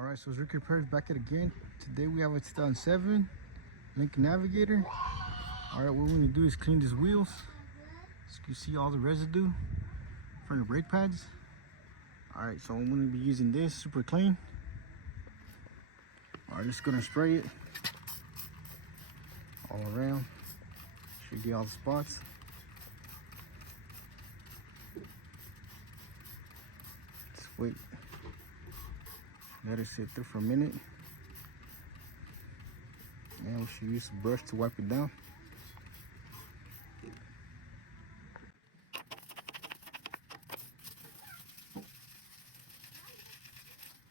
All right, so it's Ricky Repairs back at again. Today we have a 2007 Lincoln Navigator. All right, what we're gonna do is clean these wheels. So you can see all the residue from the brake pads. All right, so I'm gonna be using this super clean. All right, just gonna spray it all around. Should get all the spots. Just wait. Let it sit there for a minute. And we should use the brush to wipe it down.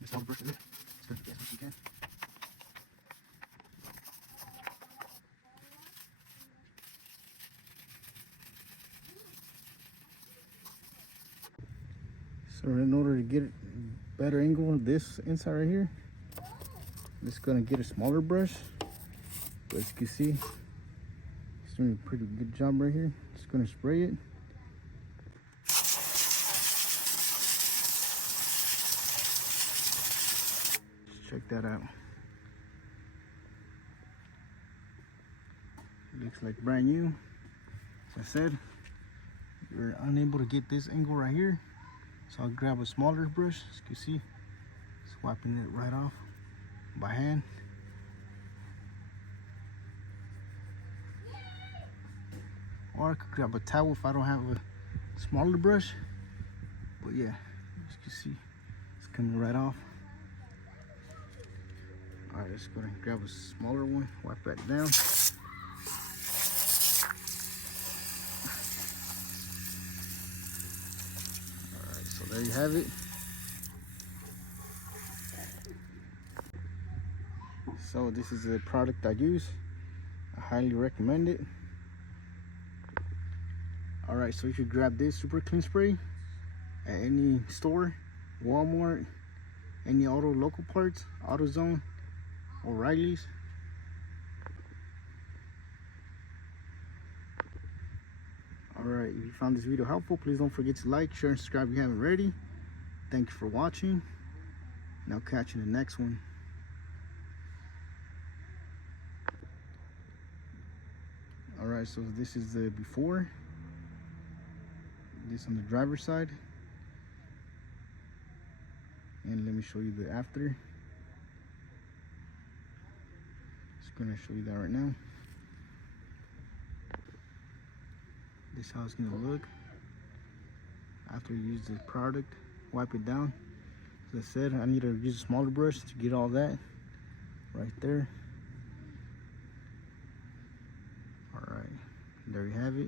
Just how the brush is it. Just gonna get as much as you can. So in order to get a better angle on this inside right here, I'm just gonna get a smaller brush. But as you can see, it's doing a pretty good job right here. Just gonna spray it. Check that out. It looks like brand new. As I said, you're unable to get this angle right here, so I'll grab a smaller brush. As you can see, just wiping it right off by hand. Or I could grab a towel if I don't have a smaller brush. But yeah, as you can see, it's coming right off. All right, just gonna grab a smaller one, wipe that down. All right, so there you have it. So this is the product I use. I highly recommend it. All right, so you should grab this super clean spray at any store, Walmart, any auto local parts, AutoZone, O'Reilly's. All right, if you found this video helpful, please don't forget to like, share, and subscribe if you haven't already. Thank you for watching, and I'll catch you in the next one. All right, so this is the before. This on the driver's side. And let me show you the after. Just gonna show you that right now. This is how it's gonna look after you use the product. Wipe it down. As I said, I need to use a smaller brush to get all that right there. All right, there you have it.